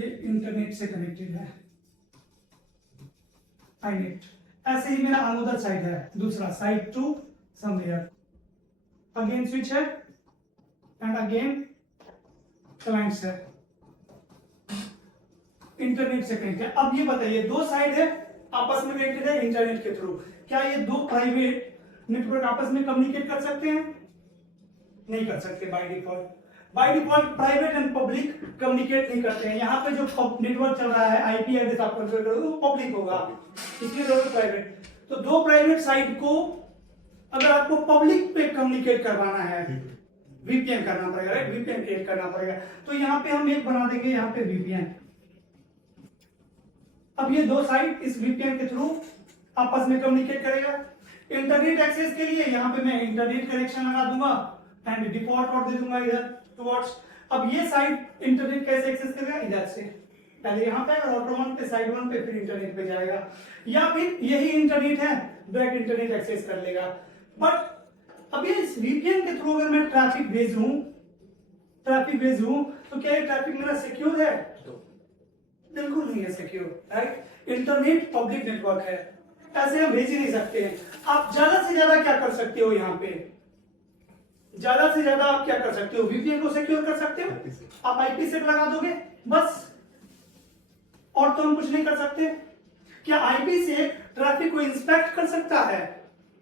ये इंटरनेट से कनेक्टेड है, inet। ऐसे ही मेरा अनदर साइट है, दूसरा site to somewhere, again switch है एंड अगेन क्लाइंट्स है, इंटरनेट से कनेक्ट है। अब ये बताइए, दो साइट है आपस में कनेक्टेड है इंटरनेट के थ्रू, क्या ये दो प्राइवेट नेटवर्क आपस में कम्युनिकेट कर सकते हैं? नहीं कर सकते। By default private and public communicate नहीं करते हैं। यहाँ पे जो नेटवर्क चल रहा है, आईपी एड्रेस आप कंसिडर करोगे वो पब्लिक होगा, इसलिए दोनों प्राइवेट। तो दो प्राइवेट साइट को अगर आपको पब्लिक पे कम्युनिकेट करवाना है, वीपीएन करना पड़ेगा, राइट? वीपीएन क्रिएट करना पड़ेगा। तो यहाँ पे हम एक बना देंगे, यहाँ पे वीपीएन। अब ये दो साइट इस वीपीएन के थ्रू आपस में कम्युनिकेट करेगा। इंटरनेट एक्सेस के लिए यहाँ पे मैं इंटरनेट कनेक्शन लगा दूंगा एंड डिफॉल्ट पोर्ट दे दूंगा इधर टुवर्ड्स। अब ये साइट इंटरनेट कैसे एक्सेस करेगा? इधर से, पहले यहाँ पे राउटर 1 पे, साइट 1 पे, फिर इंटरनेट पे जाएगा, या फिर यही इंटरनेट है डायरेक्ट इंटरनेट एक्सेस कर लेगा। बट अब ये इस वीपीएन के थ्रू अगर मैं ट्रैफिक भेजूं तो क्या ये ट्रैफिक मेरा सिक्योर है? बिल्कुल नहीं है secure, right? Internet public network है, ऐसे हम भेज ही नहीं सकते हैं। आप ज्यादा से ज्यादा क्या कर सकते हो? यहाँ पे ज्यादा से ज्यादा आप क्या कर सकते हो? वीपीएन को सिक्योर कर सकते हो, आप आईपी सेट लगा दोगे बस, और तो हम कुछ नहीं कर सकते। क्या आईपी से ट्रैफिक को इंस्पेक्ट कर सकता है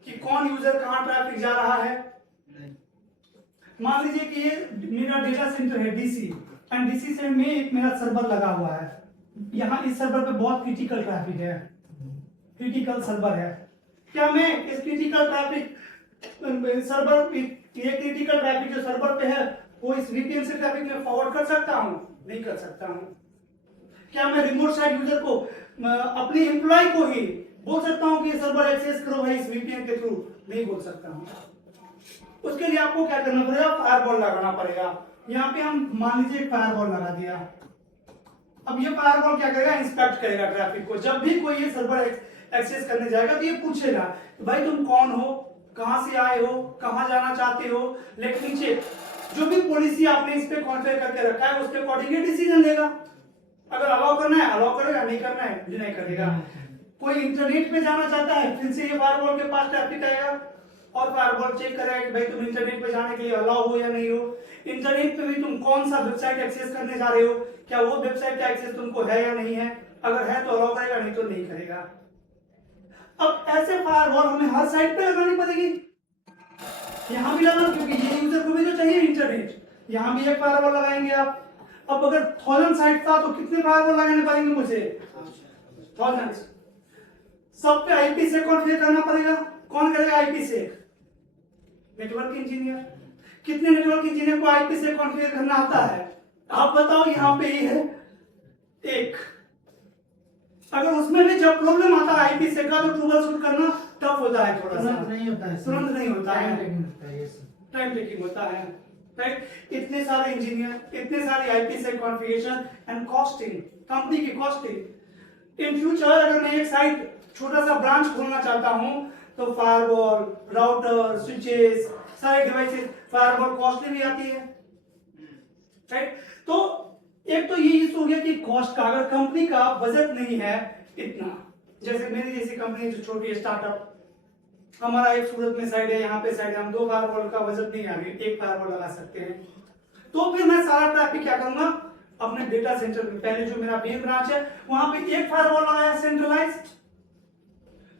कि कौन यूजर कहां ट्रैफिक जा रहा है? मान लीजिए कि ये मेरा डेटा सेंटर है डीसी, एंड डीसी से में एक मेरा सर्वर लगा हुआ है, यहाँ इस सर्वर पे बहुत क्रिटिकल ट्रैफिक है, क्रिटिकल सर्वर है। क्या मैं इस क्रिटिकल ट्रैफिक सर्वर, ये क्रिटिकल ट्रैफिक जो सर्वर पे है वो इस वीपीएन से ट्रैफिक में फॉरवर्ड कर सकता हूं? नहीं कर सकता हूं। क्या मैं रिमोट साइट यूजर को, अपने एम्प्लॉय को ही बोल सकता हूं कि ये सर्वर एक्सेस करो भाई इस वीपीएन के थ्रू? नहीं बोल सकता हूं। उसके लिए आपको क्या करना पड़ेगा? फायरवॉल लगाना पड़ेगा। यहाँ पे हम मान लीजिए फायरवॉल लगा दिया। अब ये फायरवॉल क्या करेगा? इंस्पेक्ट करेगा ट्रैफिक को। जब भी कोई ये सर्वर एक्सेस करने जाएगा तो ये पूछेगा भाई तुम कौन हो, कहां से आए हो, कहां जाना चाहते हो। लेकिन नीचे जो भी पॉलिसी आपने इस पे कॉन्फ़िगर करके रखा है उसके अकॉर्डिंग ये डिसीजन लेगा। अगर अलाउ करना है अलाउ करेगा, नहीं करना है डिनाई करेगा। कोई इंटरनेट पे जाना चाहता है, फिर से ये फायरवॉल के पास ट्रैफिक आएगा और फायरवॉल चेक करेगा कि भाई तुम इंटरनेट पे जाने के लिए अलाउ हो या नहीं हो। इंटरनेट पे भी तुम कौन सा वेबसाइट एक्सेस करने जा रहे हो, क्या वो वेबसाइट का एक्सेस तुमको है या नहीं है। अगर है तो अलाउ करेगा, नहीं तो नहीं करेगा। अब ऐसे फायरवॉल हमें हर साइट पे लगानी पड़ेगी। यहां भी लगाना, क्योंकि ये यूजर को भी जो चाहिए इंटरनेट, यहां भी एक फायरवॉल लगाएंगे आप। अब अगर 1000 साइट था तो कितने फायरवॉल लगाने पड़ेंगे मुझे? 1000। सब पे आईपी से कॉन्फ़िगर करना पड़ेगा। कौन करेगा आईपी से? Network engineer. कितने नेटवर्क इंजीनियर को आईपी से कॉन्फ़िगर करना आता है? आप बताओ। यहाँ पे ये है एक। अगर उसमें भी जब प्रॉब्लम आता है आईपी से का, तो ट्रबल शूट करना टफ होता है, थोड़ा सा नहीं होता है, तुरंत नहीं होता है, टाइम टेकिंग होता है, राइट? इतने सारे इंजीनियर, इतने सारे आईपी से कॉन्फ़िगरेशन एंड कॉस्टिंग, कंपनी की कॉस्टिंग। इन फ्यूचर अगर मैं एक साइट छोटा सा ब्रांच खोलना चाहता हूं तो फायरवॉल, राउटर, स्विचेस, सारे डिवाइसेस, फायरवॉल कॉस्टली भी आती है, राइट? तो एक तो ये इशू हो गया कि कॉस्ट का, अगर कंपनी का बजट नहीं है इतना, जैसे मेरी जैसी कंपनी जो छोटी स्टार्टअप, हमारा एक सूरत में साइड है, यहाँ पे साइड है, हम 2 फायरवॉल का बजट नहीं है, एक फायरवॉल लगा सकते हैं। तो फिर मैं सारा ट्रैफिक क्या करूंगा? अपने डेटा सेंटर में, पहले जो मेरा मेन ब्रांच है वहां पे एक फायरवॉल लगाया सेंट्रलाइज्ड,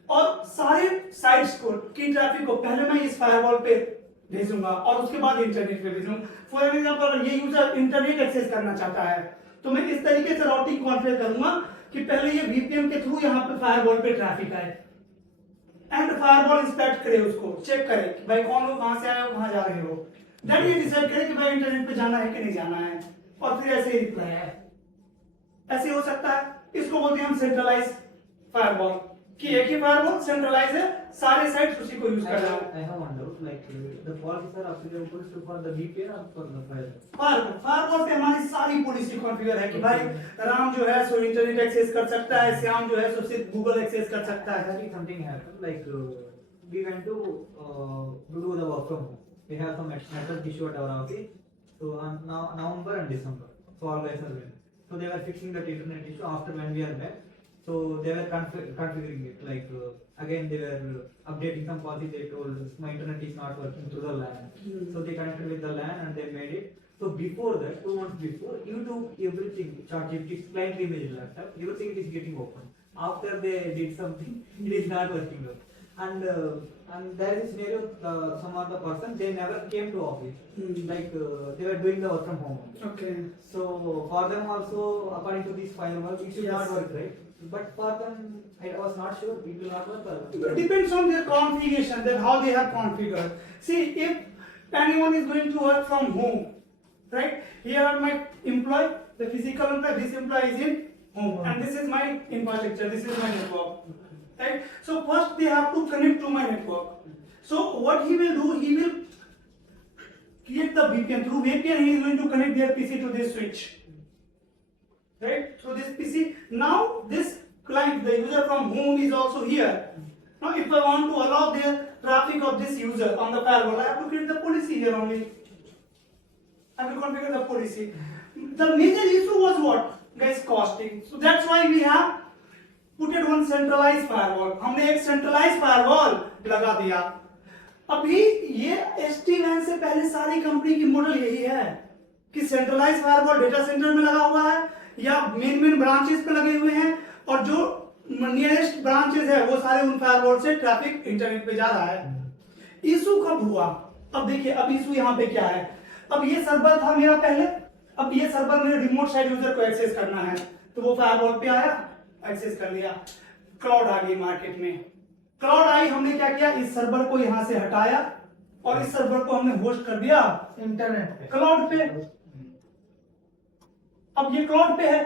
और सारे साइट्स को की ट्रैफिक को पहले मैं इस फायरवॉल पे भेजूंगा और उसके बाद इंटरनेट पे भेजूंगा। फॉर एग्जांपल ये यूजर इंटरनेट एक्सेस करना चाहता है तो मैं इस तरीके से राउटिंग कॉन्फ़िगर करूंगा कि पहले ये वीपीएन के थ्रू यहाँ पे फायरवॉल पे ट्रैफिक आए, एंड फायरवॉल इंस्पेक्ट करे, उसको चेक करे कि भाई कौन हो, कहां से आए हो, कहां जा रहे हो, दैट ये डिसाइड करे कि भाई इंटरनेट पे जाना है कि नहीं जाना है, और फिर ऐसे ही रिप्लाई है। ऐसे हो सकता है। इसको बोलते हैं हम सेंट्रलाइज फायरवॉल, कि एक ही फायरवॉल सेंट्रलाइज है, सारे साइट्स उसी को यूज कर रहा है। I have one doubt, like the policies are applicable to for the VPN or for the firewall? Firewall पे हमारी सारी पॉलिसी कॉन्फ़िगर है कि भाई राम जो है सो इंटरनेट एक्सेस कर सकता है, श्याम जो है सो सिर्फ गूगल एक्सेस कर सकता है। Actually, something happened. Like we went to do the work from home. We have some network issue at our office. So on now November and December, so all guys are waiting. So they were fixing that internet issue after when we are back. So they were configuring it. Like again, they were updating some policy. They told my internet is not working through the LAN. So they connected with the LAN and they made it. So before that, 2 months before, YouTube everything, ChatGPT, client image laptop, everything is getting open. After they did something, it is not working well. And there is a scenario, some other person, they never came to office. Like they were doing the work from home. Okay. So for them also, according to this firewall, it should not Yes. work, right? But for them, I was not sure it will not work. It depends on their configuration, that how they have configured. See, if anyone is going to work from home, right? Here are my employee, the physical employee, this employee is in home, and this is my infrastructure, this is my network, right? So first they have to connect to my network. So what he will do, he will create the VPN. Through VPN, he is going to connect their PC to this switch, right? Through this PC. Now this client, the user from home, is also here. Now if I want to allow the traffic of this user on the firewall, I have to create the policy here only. I will configure the policy. The major issue was what? Guys, costing. So that's why we have put it one centralized firewall. हमने एक centralized firewall लगा दिया. अभी ये SD-WAN से पहले सारी company की मॉडल यही है कि centralized firewall डेटा सेंटर में लगा हुआ है या मेन ब्रांचेस पे लगे हुए हैं और जो नियरेस्ट ब्रांचेस है वो सारे उन फायरवॉल से ट्रैफिक इंटरनेट पे जा रहा है. इशू कब हुआ? अब देखिए, अब इशू यहाँ पे क्या है. अब ये सर्वर था मेरा पहले, अब ये सर्वर मेरे रिमोट साइड यूजर को एक्सेस करना है तो वो फायरवॉल पे आया, एक्सेस कर लिया. क्लाउड आ गई मार्केट में. क्लाउड आई, हमने क्या किया, इस सर्वर को यहां से हटाया और इस सर्वर को हमने होस्ट कर दिया इंटरनेट पे, क्लाउड पे. अब ये क्लाउड पे है.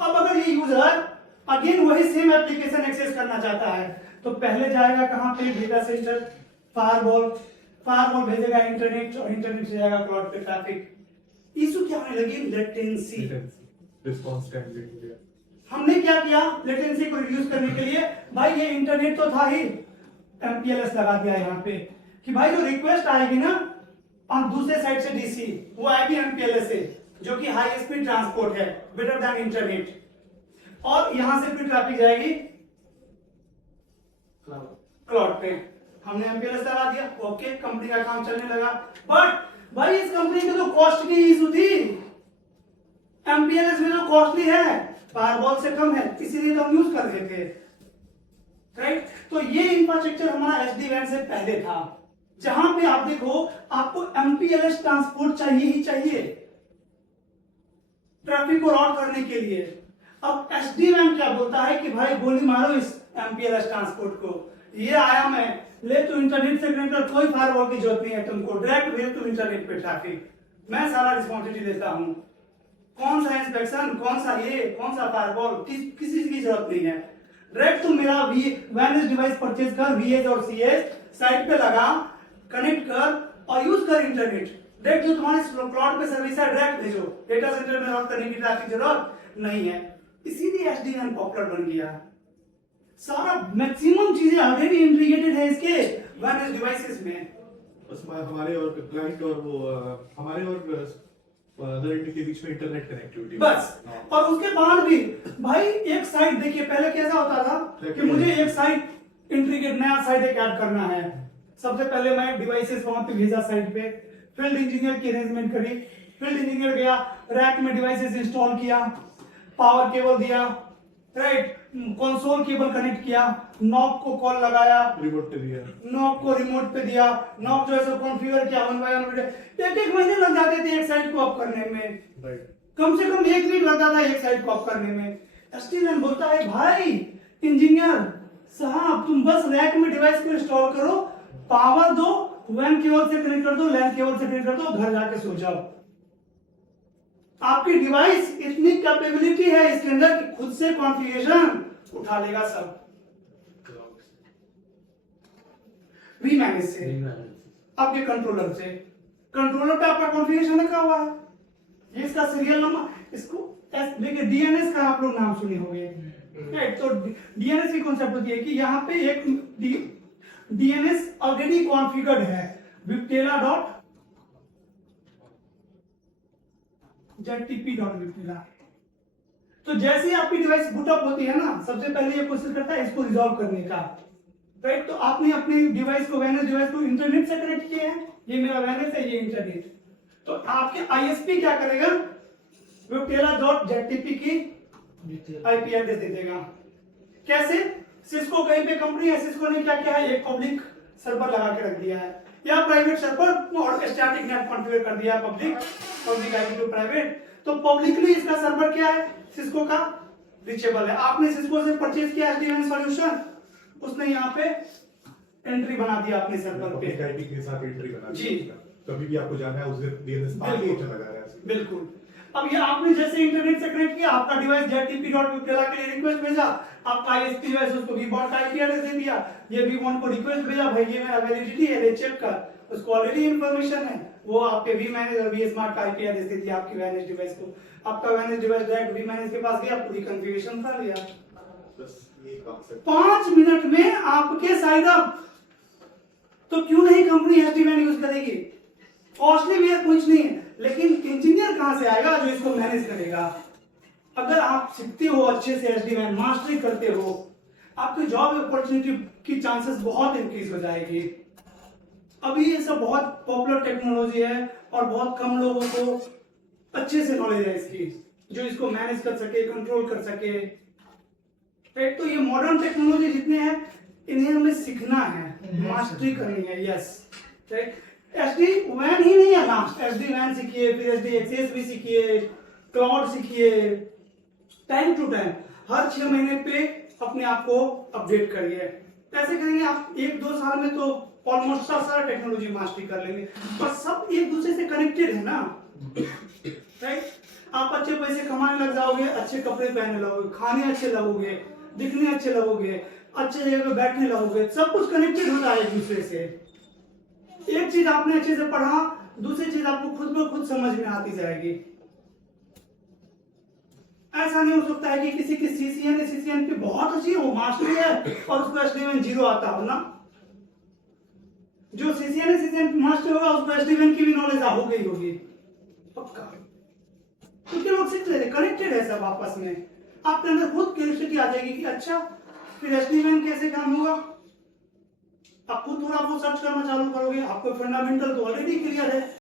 अब अगर ये यूजर अगेन वही सेम एप्लीकेशन एक्सेस करना चाहता है तो पहले जाएगा कहां पे, डेटा सेंटर, फायरवॉल, फायरवॉल भेजेगा इंटरनेट और इंटरनेट से जाएगा क्लाउड पे ट्रैफिक. इशू क्या होने लगी? लेटेंसी. रिस्पांस टाइम देखिए. हमने क्या किया, लेटेंसी को रिड्यूस करने के लिए, भाई ये इंटरनेट तो था ही, एमपीएलएस लगा दिया यहाँ पे कि भाई जो रिक्वेस्ट आएगी ना और दूसरे साइड से डीसी, वो आएगी एमपीएलएस से, जो कि हाई स्पीड ट्रांसपोर्ट है, बेटर देन इंटरनेट. और यहां से फिर ट्रैफिक जाएगी क्लाउड पे. हमने एमपीएलएस लगा दिया, ओके, कंपनी का काम चलने लगा. बट भाई इस कंपनी की तो कॉस्ट की इशू थी. एमपीएलएस में जो कॉस्टली है फायरवॉल से कम है, इसीलिए तो हम यूज कर रहे थे, राइट. तो ये इंफ्रास्ट्रक्चर हमारा SD-WAN से पहले था, जहां पे आप देखो आपको एमपीएलएस ट्रांसपोर्ट चाहिए ही चाहिए ट्रैफिक को राउट करने के लिए. अब SD-WAN क्या बोलता है कि भाई गोली मारो इस एमपीएलएस ट्रांसपोर्ट को. ये आया मैं ले तो इंटरनेट से कनेक्ट कर, कोई फायरवॉल की जरूरत नहीं है तुमको, डायरेक्ट भेज तुम इंटरनेट पे ट्रैफिक, मैं सारा रिस्पॉन्सिबिलिटी लेता हूं. कौन सा इंस्पेक्शन, कौन सा ये, कौन सा फायरवॉल, किसी की जरूरत नहीं है. डायरेक्ट तुम मेरा WAN डिवाइस परचेज कर, VH और CS साइट पे लगा, कनेक्ट कर और यूज कर इंटरनेट. डायरेक्ट जो तुम्हारे क्लाउड पे सर्विस है डायरेक्ट भेजो, डेटा सेंटर में राउट करने की ट्रैफिक जरूरत नहीं है. इसीलिए SD-WAN पॉपुलर बन गया. सारा मैक्सिमम चीजें ऑलरेडी इंटीग्रेटेड है इसके WAN डिवाइसेस में. बस हमारे और क्लाइंट और वो हमारे और अदर के बीच में इंटरनेट कनेक्टिविटी बस. और उसके बाद भी भाई एक साइट देखिए, पहले कैसा होता था कि मुझे एक साइट इंटीग्रेट, नया साइट एक ऐड करना है. सबसे पहले मैं डिवाइसेस वहां पे भेजा साइट पे, फील्ड इंजीनियर की अरेंजमेंट करी, फील्ड इंजीनियर गया, रैक में डिवाइसेस इंस्टॉल किया, पावर केबल दिया, राइट, कंसोल केबल कनेक्ट किया, नॉब को कॉल लगाया, रिमोट पे दिया, नॉब को रिमोट पे दिया, नॉब जो है कॉन्फ़िगर किया, 1 बाय 1 वीडियो. एक महीने लग जाते थे एक साइट को ऑफ करने में, राइट. कम से कम 1 वीक लगता था एक साइट को ऑफ करने में. SD-WAN बोलता है भाई इंजीनियर साहब तुम बस रैक में डिवाइस को इंस्टॉल करो, पावर दो, WAN केबल से कनेक्ट कर दो, LAN केबल से कनेक्ट कर दो, घर जाके सो जाओ. आपकी डिवाइस इतनी कैपेबिलिटी है इसके अंदर कि खुद से कॉन्फ़िगरेशन उठा लेगा सब वीमैनेज से, आपके कंट्रोलर से. कंट्रोलर पे आपका कॉन्फ़िगरेशन रखा हुआ है, ये इसका सीरियल नंबर, इसको देखिए DNS का आप लोग नाम सुने होंगे, राइट. तो DNS की कॉन्सेप्ट होती है कि यहाँ पे एक DNS ऑलरेडी कॉन्फ़िगर्ड है, viptela.ztp.viptela, तो जैसे ही आपकी डिवाइस बूट अप होती है ना, सबसे पहले ये कोशिश करता है इसको रिजॉल्व करने का, राइट। तो आपने अपनी डिवाइस को वेनस डिवाइस को इंटरनेट से कनेक्ट किया है, ये मेरा वेनस है, ये इंटरनेट। तो आपके आईएसपी क्या करेगा, viptela.ztp की आईपी एड्रेस दे देगा। कैसे? सिस्को कहीं पे कंपनी है, सिस्को ने क्या किया है, एक पब्लिक सर्वर लगा के रख दिया है, या प्राइवेट सर्वर और स्टैटिक नेट कॉन्फ़िगर कर दिया है, पब्लिक आईपी टू प्राइवेट। तो पब्लिकली इसका सर्वर क्या है, सिस्को का रीचेबल है। आपने सिस्को से परचेज किया एसडीएन सॉल्यूशन, उसने यहाँ पे एंट्री बना दिया अपने सर्वर पे, आईपी के साथ एंट्री बना दी। जी। कभी भी आपको जाना है उसे डीएनएस पाथ ही चला जा रहा है। बिल्कुल। अब ये आपने जैसे इंटरनेट से कनेक्ट किया, आपका डिवाइस ztp.viptela के लिए रिक्वेस्ट भेजा, आपका आईएसपी डिवाइस उसको vbot का आईपी एड्रेस दे दिया, ये v1 को रिक्वेस्ट भेजा, भाई ये मेरा वैलिडिटी है, ले चेक कर, उसको ऑलरेडी इंफॉर्मेशन है, वो आपके vManage और vSmart का आईपी एड्रेस दे दिया आपकी वैनिज डिवाइस को, आपका वैनिज डिवाइस डायरेक्ट vManage के पास गया, पूरी कॉन्फ़िगरेशन कर लिया, बस ये कॉन्सेप्ट 5 मिनट में आपके साइड अप। तो क्यों नहीं कंपनी SD-WAN यूज करेगी? कॉस्टली भी है, कुछ नहीं है, लेकिन इंजीनियर कहां से आएगा जो इसको मैनेज करेगा? अगर आप सीखते हो अच्छे से SD-WAN, मास्टरी करते हो, आपकी जॉब अपॉर्चुनिटी की चांसेस बहुत इंक्रीज हो जाएगी। अभी ये सब बहुत पॉपुलर टेक्नोलॉजी है और बहुत कम लोगों को अच्छे से नॉलेज है इसकी, जो इसको मैनेज कर सके, कंट्रोल कर सके। एक तो ये मॉडर्न टेक्नोलॉजी जितने हैं, इन्हें हमें सीखना है, मास्टरी करनी है। यस, SD-WAN ही नहीं है लास्ट, SD-WAN सीखिए, फिर SDAccess भी सीखिए, क्लाउड सीखिए, टाइम टू टाइम हर 6 महीने पे अपने आप को अपडेट करिए। ऐसे करेंगे आप 1-2 साल में तो ऑलमोस्ट सारा टेक्नोलॉजी मास्टरी कर लेंगे, और सब एक दूसरे से कनेक्टेड है ना, राइट। आप अच्छे पैसे कमाने लग जाओगे, अच्छे कपड़े पहनने लगोगे, खाने अच्छे लगोगे, दिखने अच्छे लगोगे, अच्छे जगह पे बैठने लगोगे, सब कुछ कनेक्टेड होता है एक दूसरे से। एक चीज आपने अच्छे से पढ़ा, दूसरी चीज आपको खुद ब खुद समझ में आती जाएगी। ऐसा नहीं हो सकता है कि किसी की सीसीएन की बहुत अच्छी वो मास्टरी है और उसको SD-WAN 0 आता हो ना। जो सीसीएन मास्टर होगा उसको SD-WAN की भी नॉलेज हो गई होगी पक्का, क्योंकि लोग सीख रहे, कनेक्टेड है सब आपस में। आपके अंदर खुद क्यूरियोसिटी आ जाएगी कि अच्छा फिर SD-WAN कैसे काम होगा। आप खुद थोड़ा बहुत सर्च करना चालू करोगे, आपको फंडामेंटल तो ऑलरेडी क्लियर है,